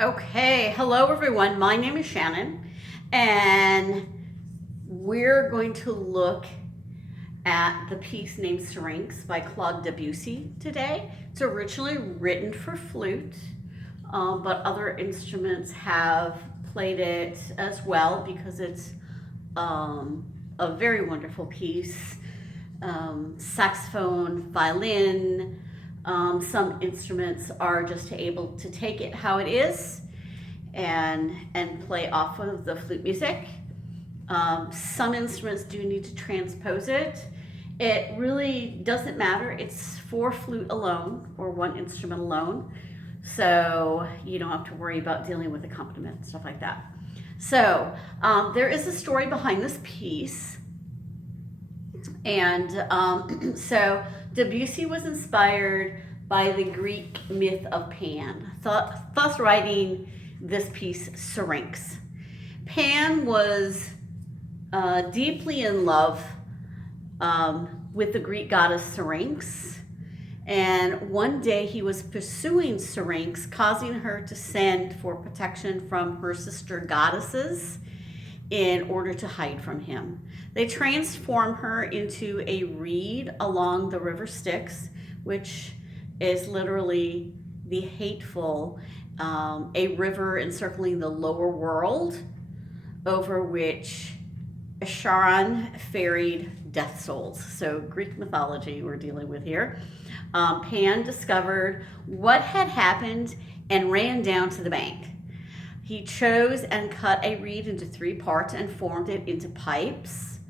Okay, hello everyone. My name is Shannon, and we're going to look at the piece named Syrinx by Claude Debussy today. It's originally written for flute, but other instruments have played it as well because it's a very wonderful piece. Saxophone, violin, some instruments are just able to take it how it is and play off of the flute music. Some instruments do need to transpose it. It really doesn't matter. It's for flute alone or one instrument alone. So you don't have to worry about dealing with accompaniment and stuff like that. So there is a story behind this piece. And so Debussy was inspired by the Greek myth of Pan, thus writing this piece, Syrinx. Pan was deeply in love with the Greek goddess Syrinx, and one day he was pursuing Syrinx, causing her to send for protection from her sister goddesses in order to hide from him. They transform her into a reed along the river Styx, which is literally the hateful, a river encircling the lower world over which Charon ferried death souls. So Greek mythology we're dealing with here. Pan discovered what had happened and ran down to the bank. He chose and cut a reed into 3 parts and formed it into pipes.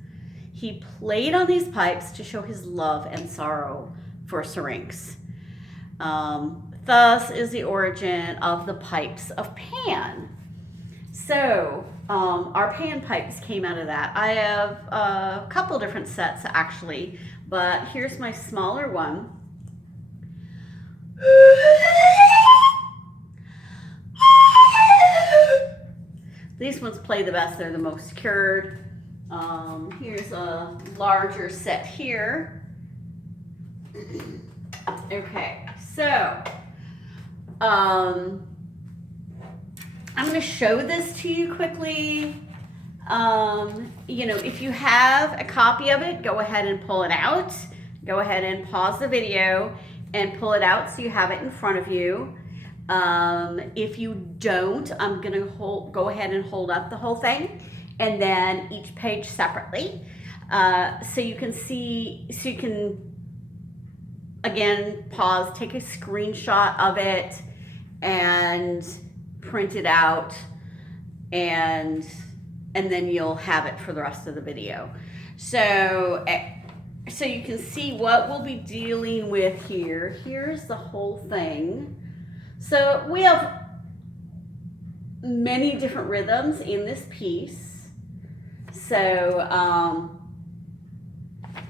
He played on these pipes to show his love and sorrow for Syrinx. Thus is the origin of the pipes of Pan. So our Pan pipes came out of that. I have a couple different sets actually, but here's my smaller one. These ones play the best, they're the most secured. Here's a larger set here. Okay, so I'm going to show this to you quickly. If you have a copy of it, go ahead and pull it out. Go ahead and pause the video and pull it out so you have it in front of you. If you don't, I'm going to go ahead and hold up the whole thing and then each page separately. So you can again, pause, take a screenshot of it and print it out, and then you'll have it for the rest of the video. So you can see what we'll be dealing with here. Here's the whole thing. So we have many different rhythms in this piece. So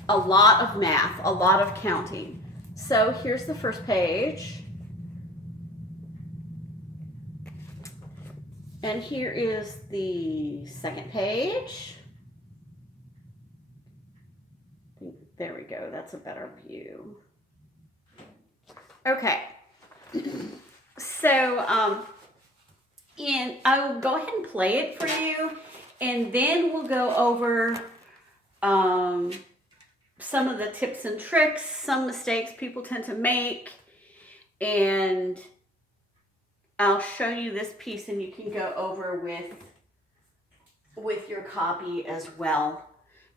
a lot of math, a lot of counting. So here's the first page. And here is the second page. There we go, that's a better view. Okay. So, I will go ahead and play it for you, and then we'll go over some of the tips and tricks, some mistakes people tend to make, and I'll show you this piece and you can go over with your copy as well.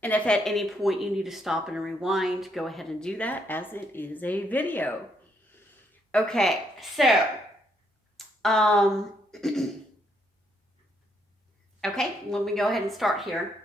And if at any point you need to stop and rewind, go ahead and do that as it is a video. Okay, so, okay, let me go ahead and start here.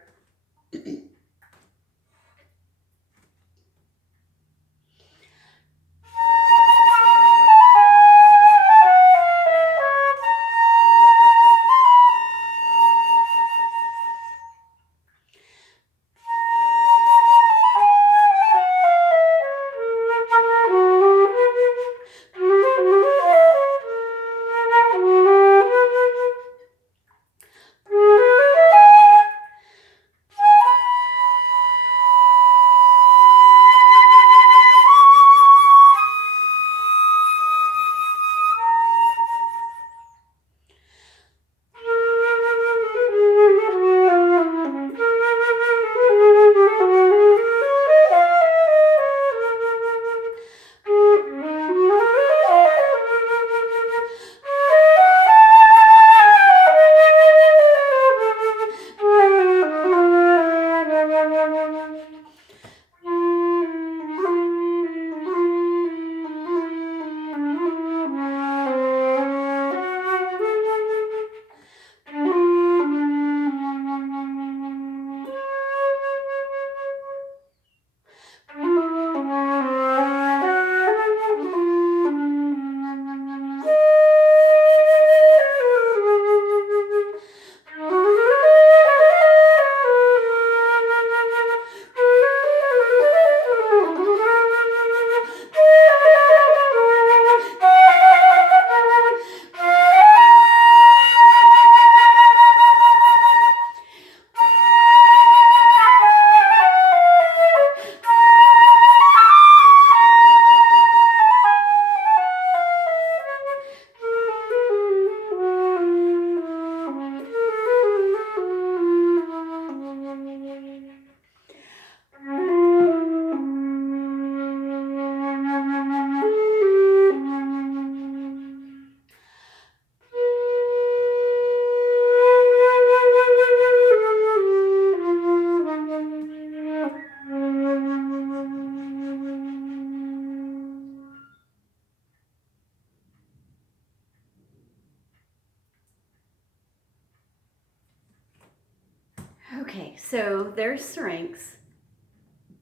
Okay, so there's Syrinx.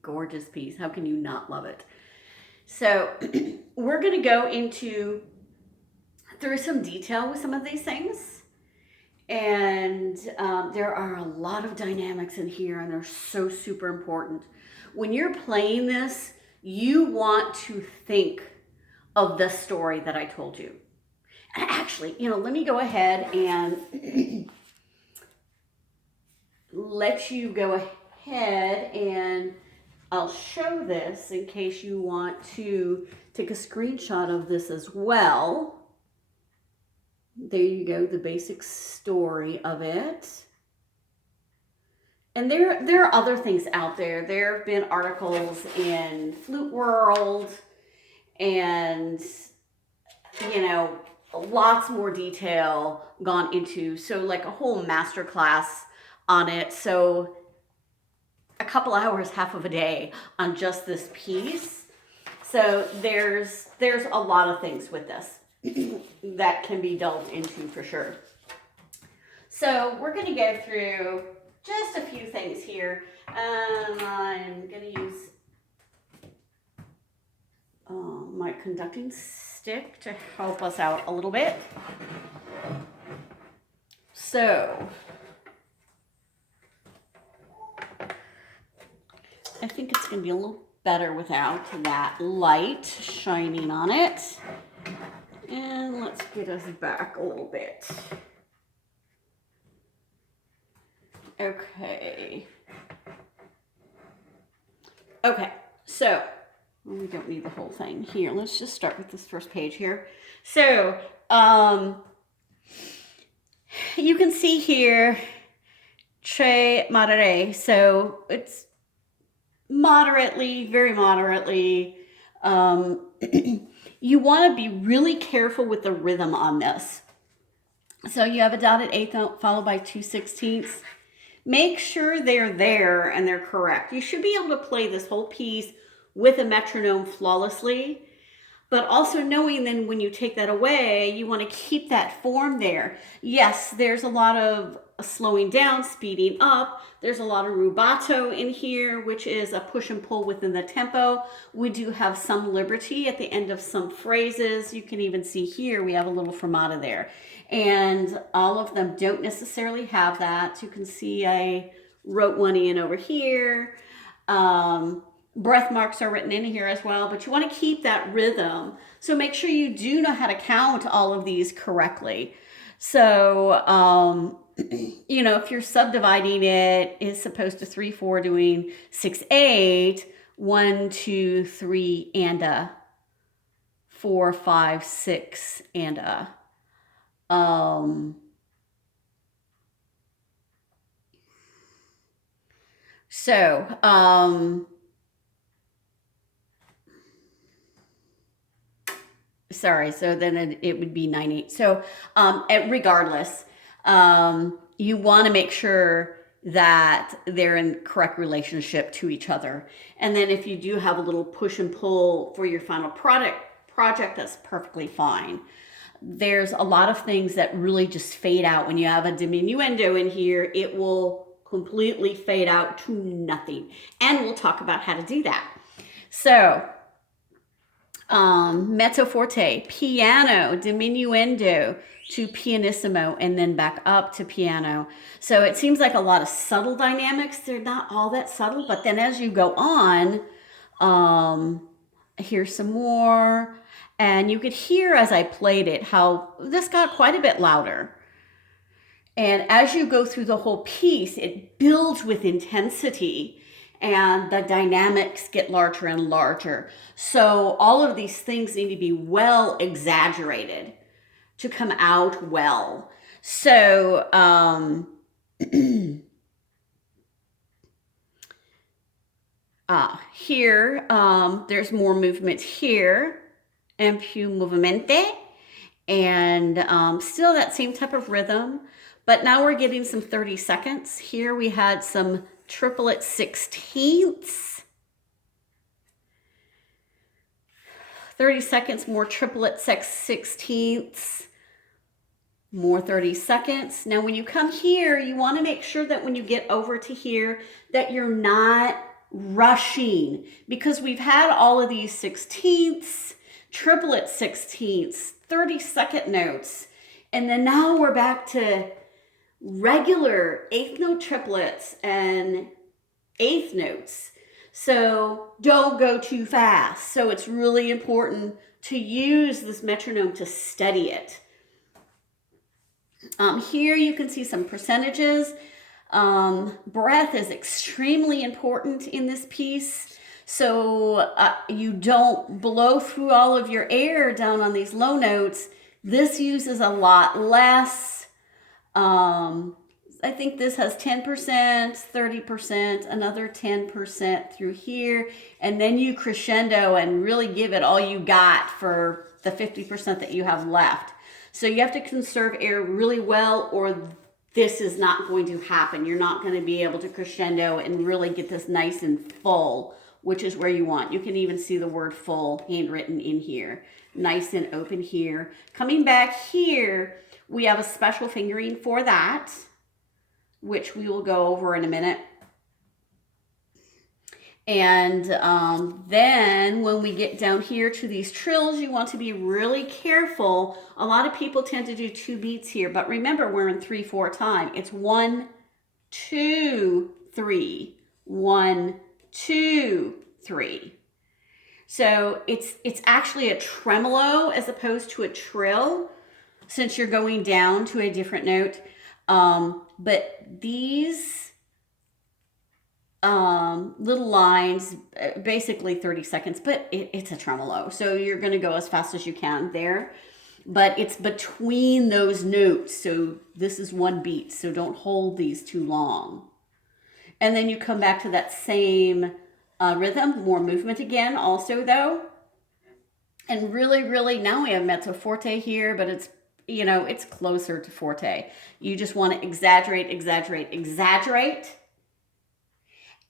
Gorgeous piece. How can you not love it? So we're going to go through some detail with some of these things. And there are a lot of dynamics in here, and they're so super important. When you're playing this, you want to think of the story that I told you. And actually, let me go ahead and let you go ahead, and I'll show this in case you want to take a screenshot of this as well. There you go, the basic story of it. And there are other things out there. There have been articles in Flute World and, lots more detail gone into. So like a whole masterclass on it. So a couple hours, half of a day on just this piece. So there's a lot of things with this that can be delved into for sure. So we're going to go through just a few things here. I'm going to use my conducting stick to help us out a little bit. So I think it's going to be a little better without that light shining on it. And let's get us back a little bit. Okay. Okay, so we don't need the whole thing here. Let's just start with this first page here. So, you can see here, très moderé. So it's moderately, very moderately. You want to be really careful with the rhythm on this. So you have a dotted eighth note followed by 2/16. Make sure they're there and they're correct. You should be able to play this whole piece with a metronome flawlessly, but also knowing then when you take that away, you want to keep that form there. Yes, there's a lot of slowing down, speeding up. There's a lot of rubato in here, which is a push and pull within the tempo. We do have some liberty at the end of some phrases. You can even see here, we have a little fermata there. And all of them don't necessarily have that. You can see I wrote one in over here. Breath marks are written in here as well, but you want to keep that rhythm. So make sure you do know how to count all of these correctly. So, if you're subdividing it, it's supposed to 3/4 doing 6/8, 1, 2, 3, and a 4, 5, 6, and a. Sorry, so then it would be 9/8. So regardless, you want to make sure that they're in correct relationship to each other. And then if you do have a little push and pull for your final project, that's perfectly fine. There's a lot of things that really just fade out. When you have a diminuendo in here, it will completely fade out to nothing. And we'll talk about how to do that. So, mezzo forte, piano, diminuendo to pianissimo, and then back up to piano. So it seems like a lot of subtle dynamics. They're not all that subtle, but then as you go on, here's some more. And you could hear as I played it how this got quite a bit louder. And as you go through the whole piece, it builds with intensity and the dynamics get larger and larger. So all of these things need to be well exaggerated to come out well. So here, there's more movement here. And più movimento, and still that same type of rhythm, but now we're getting some 30 seconds. Here we had some triplet 16ths, 30 seconds more triplet 16ths. more 30 seconds. Now, when you come here, you want to make sure that when you get over to here, that you're not rushing, because we've had all of these 16ths, triplet 16ths, 30-second notes, and then now we're back to regular eighth note triplets and eighth notes. So don't go too fast. So it's really important to use this metronome to steady it. Here you can see some percentages. Breath is extremely important in this piece. So you don't blow through all of your air down on these low notes. This uses a lot less. I think this has 10%, 30%, another 10% through here. And then you crescendo and really give it all you got for the 50% that you have left. So you have to conserve air really well, or this is not going to happen. You're not going to be able to crescendo and really get this nice and full, which is where you want. You can even see the word full handwritten in here. Nice and open here. Coming back here, we have a special fingering for that, which we will go over in a minute. And then when we get down here to these trills, you want to be really careful. A lot of people tend to do 2 beats here, but remember, we're in 3/4 time. It's 1, 2, 3, 1, 2, 3. So it's actually a tremolo as opposed to a trill, since you're going down to a different note. But these little lines, basically 30 seconds, but it's a tremolo. So you're going to go as fast as you can there. But it's between those notes. So this is 1 beat. So don't hold these too long. And then you come back to that same rhythm, more movement again also though. And really, really, now we have mezzo forte here, but it's, you know, it's closer to forte. You just want to exaggerate, exaggerate, exaggerate.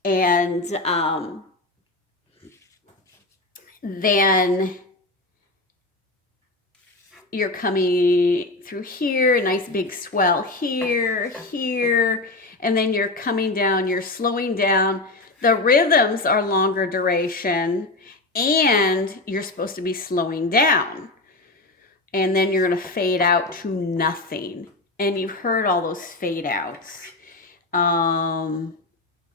And then you're coming through here, a nice big swell here, here, and then you're coming down, you're slowing down. The rhythms are longer duration, and you're supposed to be slowing down. And then you're going to fade out to nothing. And you've heard all those fade outs.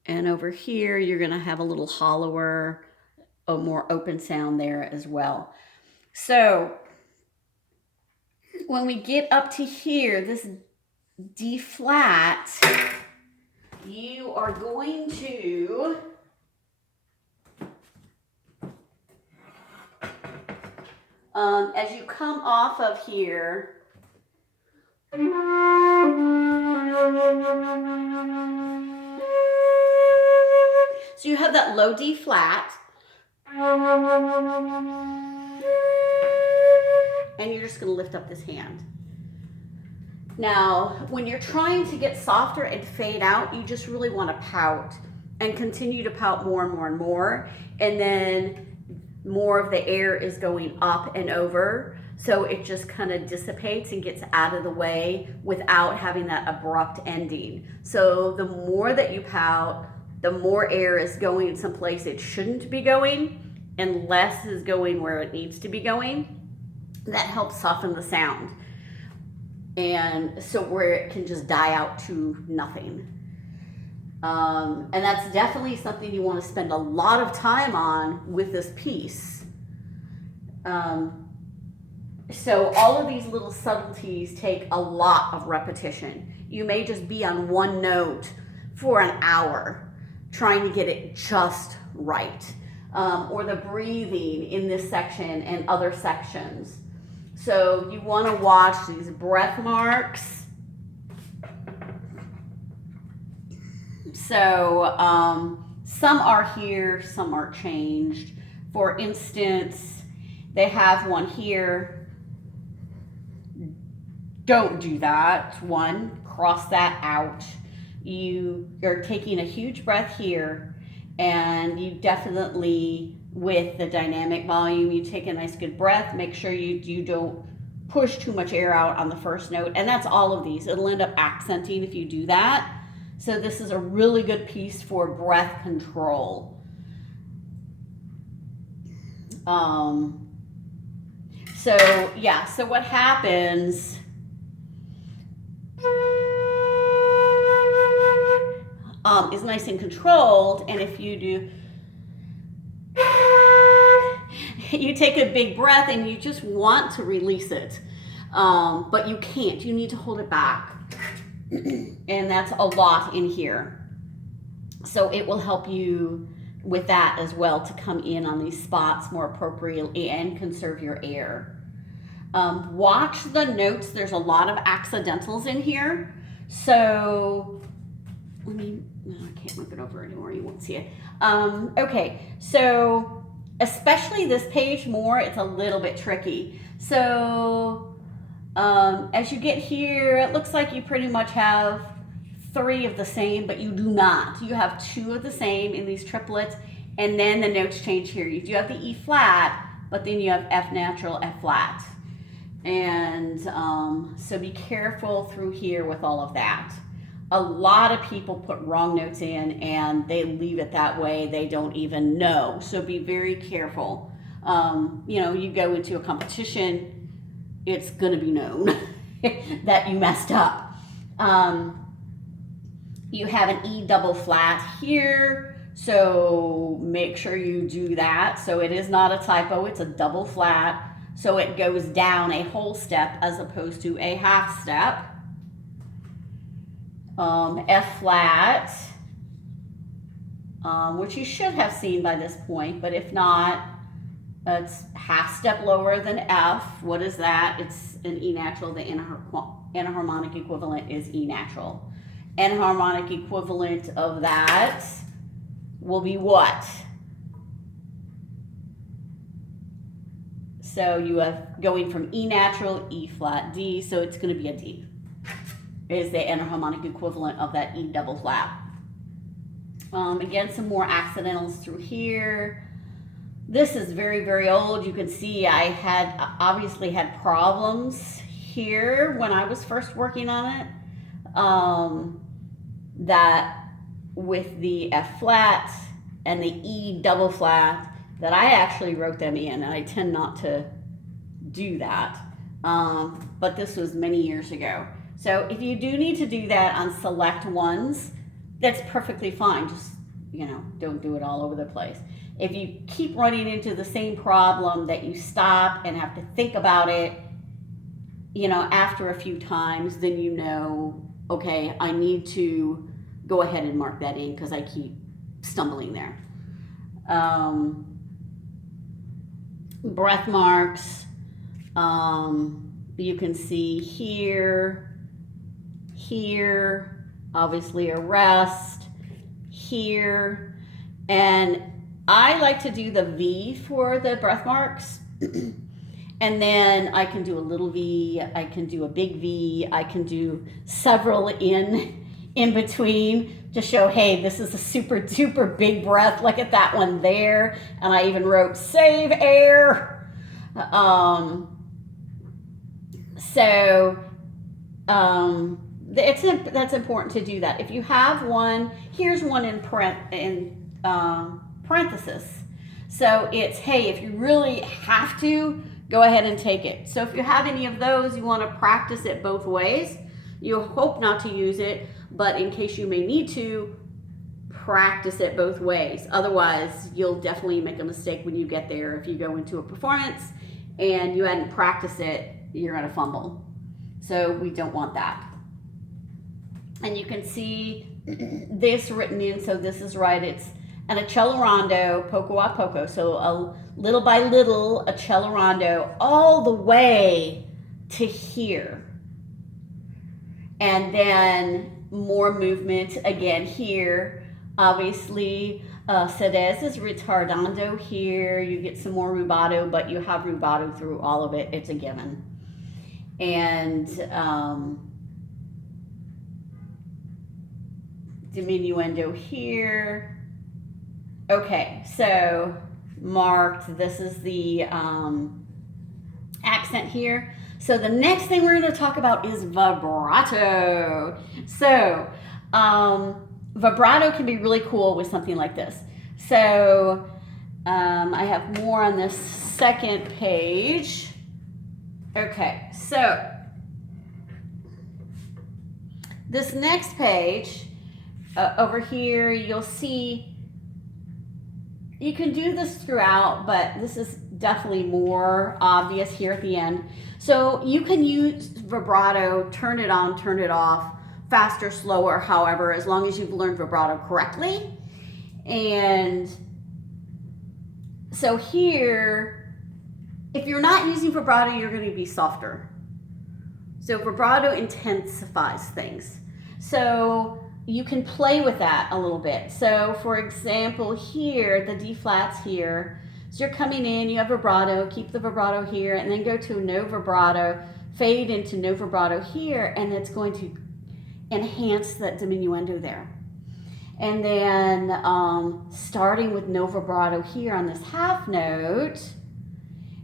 And over here, you're going to have a little hollower, a more open sound there as well. So when we get up to here, this D flat, you are going to as you come off of here, so you have that low D flat, and you're just going to lift up this hand. Now, when you're trying to get softer and fade out, you just really want to pout and continue to pout more and more and more, and then more of the air is going up and over, so it just kind of dissipates and gets out of the way without having that abrupt ending. So the more that you pout, the more air is going in some place it shouldn't be going, and less is going where it needs to be going. That helps soften the sound. And so where it can just die out to nothing. And that's definitely something you want to spend a lot of time on with this piece. So all of these little subtleties take a lot of repetition. You may just be on one note for an hour trying to get it just right. Or the breathing in this section and other sections. So you want to watch these breath marks. So some are here, some are changed. For instance, they have one here. Don't do that. One, cross that out. You are taking a huge breath here, and you definitely, with the dynamic volume, you take a nice good breath. Make sure you don't push too much air out on the first note, and that's all of these. It'll end up accenting if you do that. So this is a really good piece for breath control. So yeah, so what happens is nice and controlled, and if you do, you take a big breath and you just want to release it, but you can't. You need to hold it back, and that's a lot in here. So it will help you with that as well, to come in on these spots more appropriately and conserve your air. Watch the notes. There's a lot of accidentals in here. So let me, no, I can't move it over anymore. You won't see it. Okay, so especially this page more, it's a little bit tricky. So as you get here, it looks like you pretty much have 3 of the same, but you do not. You have 2 of the same in these triplets, and then the notes change here. You do have the E flat, but then you have F natural, F flat. And so be careful through here with all of that. A lot of people put wrong notes in and they leave it that way. They don't even know. So be very careful. You know, you go into a competition, it's going to be known that you messed up. You have an E double flat here, so make sure you do that. So it is not a typo, it's a double flat. So it goes down a whole step as opposed to a half step. F flat, which you should have seen by this point, but if not, it's half step lower than F. What is that? It's an E natural. The enharmonic equivalent is E natural. Enharmonic equivalent of that will be what? So you have going from E natural, E flat, D, so it's going to be a D. Is the enharmonic equivalent of that E double flat. Again, some more accidentals through here. This is very, very old. You can see I had obviously had problems here when I was first working on it. That with the F flat and the E double flat, that I actually wrote them in, and I tend not to do that. But this was many years ago. So if you do need to do that on select ones, that's perfectly fine. Just, you know, don't do it all over the place. If you keep running into the same problem that you stop and have to think about it, you know, after a few times, then you know, okay, I need to go ahead and mark that in because I keep stumbling there. Breath marks, you can see here, here, obviously a rest, here, and I like to do the V for the breath marks. And then I can do a little V, I can do a big V, I can do several in between to show, hey, this is a super duper big breath. Look at that one there. And I even wrote save air. That's important to do that. If you have one, here's one in parenthesis. So it's, hey, if you really have to, go ahead and take it. So if you have any of those, you want to practice it both ways. You hope not to use it, but in case you may need to, practice it both ways. Otherwise, you'll definitely make a mistake when you get there. If you go into a performance and you hadn't practiced it, you're going to fumble. So we don't want that. And you can see this written in, so this is right. It's an accelerando, poco a poco. So a little by little, accelerando all the way to here. And then more movement again here. Obviously, cedes is retardando here. You get some more rubato, but you have rubato through all of it. It's a given. And diminuendo here. Okay, so marked, this is the accent here. So the next thing we're going to talk about is vibrato. So vibrato can be really cool with something like this. So I have more on this second page. Okay, so this next page over here, you'll see you can do this throughout, but this is definitely more obvious here at the end. So you can use vibrato, turn it on, turn it off, faster, slower, however, as long as you've learned vibrato correctly. And so here, if you're not using vibrato, you're going to be softer. So vibrato intensifies things. So you can play with that a little bit. So for example, here, the D flats here, so you're coming in, you have vibrato, keep the vibrato here, and then go to no vibrato, fade into no vibrato here, and it's going to enhance that diminuendo there. And then starting with no vibrato here on this half note,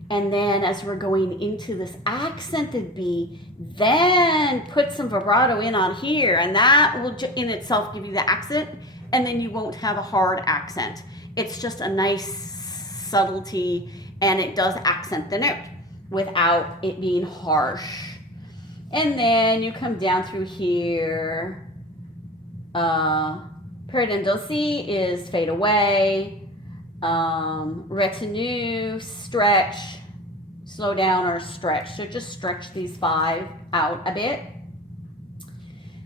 and then as we're going into this accented B, then put some vibrato in on here, and that will in itself give you the accent, and then you won't have a hard accent. It's just a nice subtlety, and it does accent the note without it being harsh. And then you come down through here. Perdendo-si is fade away. Retenue, stretch, slow down or stretch. So just stretch these 5 out a bit.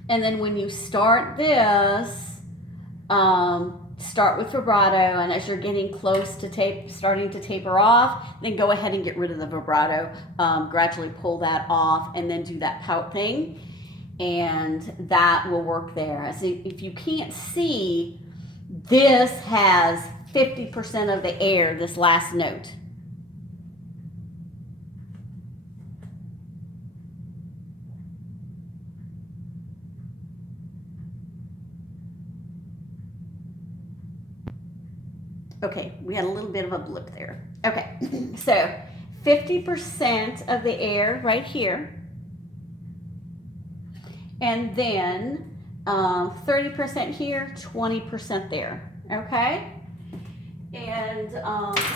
And then when you start this, start with vibrato, and as you're getting close to starting to taper off, then go ahead and get rid of the vibrato. Gradually pull that off, and then do that pout thing, and that will work there. As if you can't see, this has 50% of the air, this last note. Okay, we had a little bit of a blip there. Okay, so 50% of the air right here, and then 30% here, 20% there, okay? And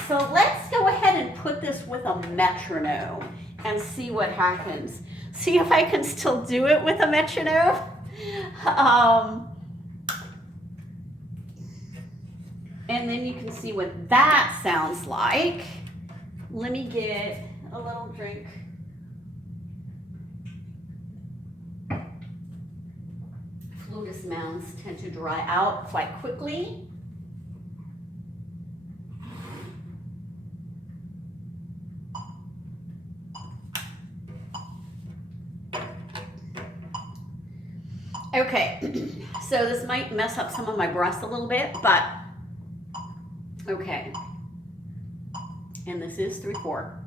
so let's go ahead and put this with a metronome and see what happens. See if I can still do it with a metronome. And then you can see what that sounds like. Let me get a little drink. Flutus mounds tend to dry out quite quickly. Okay, so this might mess up some of my breaths a little bit, but okay. And this is 3/4.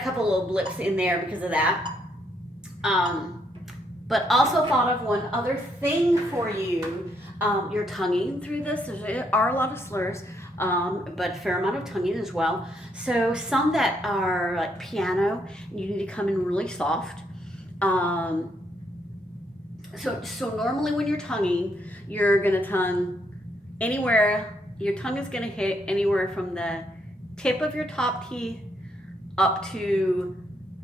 a couple little blips in there because of that. But also thought of one other thing for you. You're tonguing through this. There are a lot of slurs, but a fair amount of tonguing as well. So some that are like piano, you need to come in really soft. So normally when you're tonguing, you're gonna tongue anywhere. Your tongue is gonna hit anywhere from the tip of your top teeth up to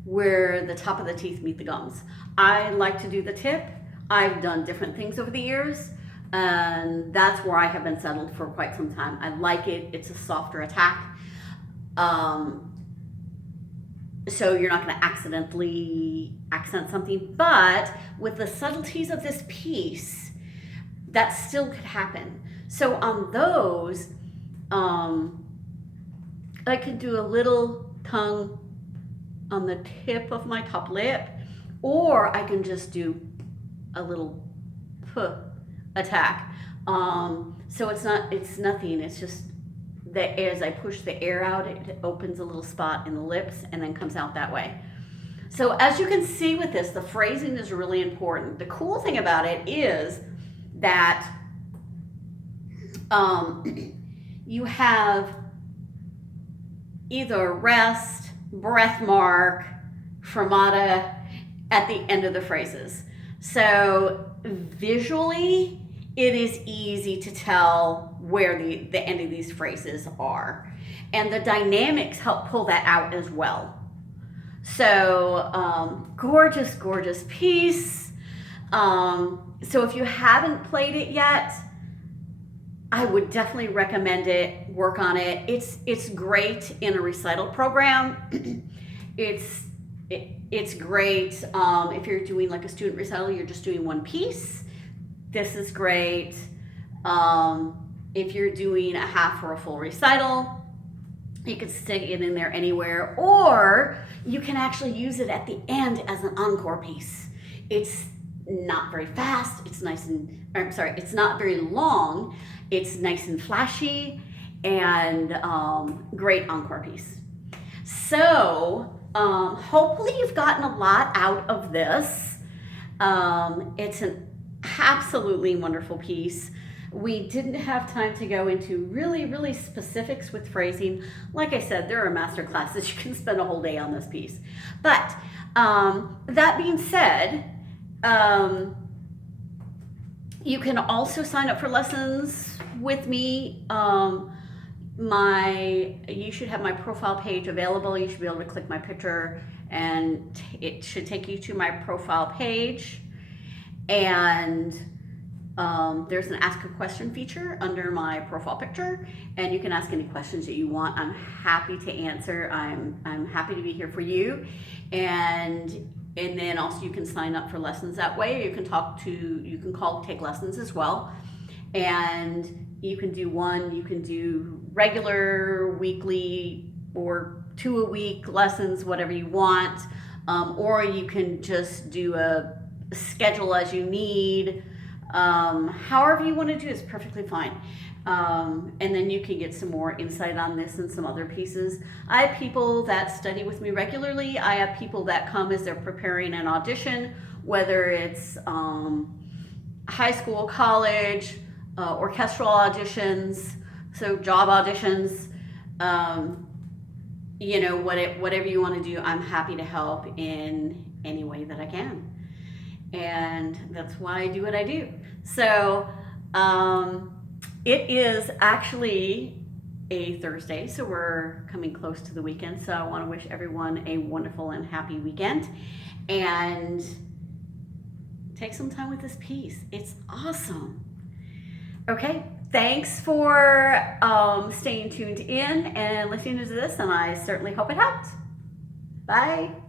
where the top of the teeth meet the gums. I like to do the tip. I've done different things over the years, and that's where I have been settled for quite some time. I like it. It's a softer attack. So you're not going to accidentally accent something, but with the subtleties of this piece, that still could happen. So on those, I could do a little tongue on the tip of my top lip, or I can just do a little puh attack. So it's nothing. It's just that as I push the air out, it opens a little spot in the lips and then comes out that way. So as you can see with this, the phrasing is really important. The cool thing about it is that you have either rest, breath mark, fermata at the end of the phrases. So visually, it is easy to tell where the end of these phrases are. And the dynamics help pull that out as well. So gorgeous, gorgeous piece. So if you haven't played it yet, I would definitely recommend it, work on it. It's great in a recital program. It's great if you're doing like a student recital, you're just doing one piece. This is great. If you're doing a half or a full recital, you could stick it in there anywhere, or you can actually use it at the end as an encore piece. It's not very fast. It's it's not very long. It's nice and flashy, and great encore piece. So hopefully you've gotten a lot out of this. It's an absolutely wonderful piece. We didn't have time to go into really specifics with phrasing. Like I said, there are master classes. You can spend a whole day on this piece. But that being said, you can also sign up for lessons with me. You should have my profile page available. You should be able to click my picture and it should take you to my profile page. And there's an ask a question feature under my profile picture, and you can ask any questions that you want. I'm happy to answer. I'm happy to be here for you. And then also you can sign up for lessons that way. You can call, take lessons as well. And you can do regular, weekly, or 2 a week lessons, whatever you want. Or you can just do a schedule as you need. However you want to do it is perfectly fine. And then you can get some more insight on this and some other pieces. I have people that study with me regularly. I have people that come as they're preparing an audition, whether it's high school, college, orchestral auditions, so job auditions, whatever you want to do, I'm happy to help in any way that I can. And that's why I do what I do. So it is actually a Thursday, so we're coming close to the weekend. So I want to wish everyone a wonderful and happy weekend, and take some time with this piece. It's awesome. Okay, thanks for staying tuned in and listening to this, and I certainly hope it helped. Bye.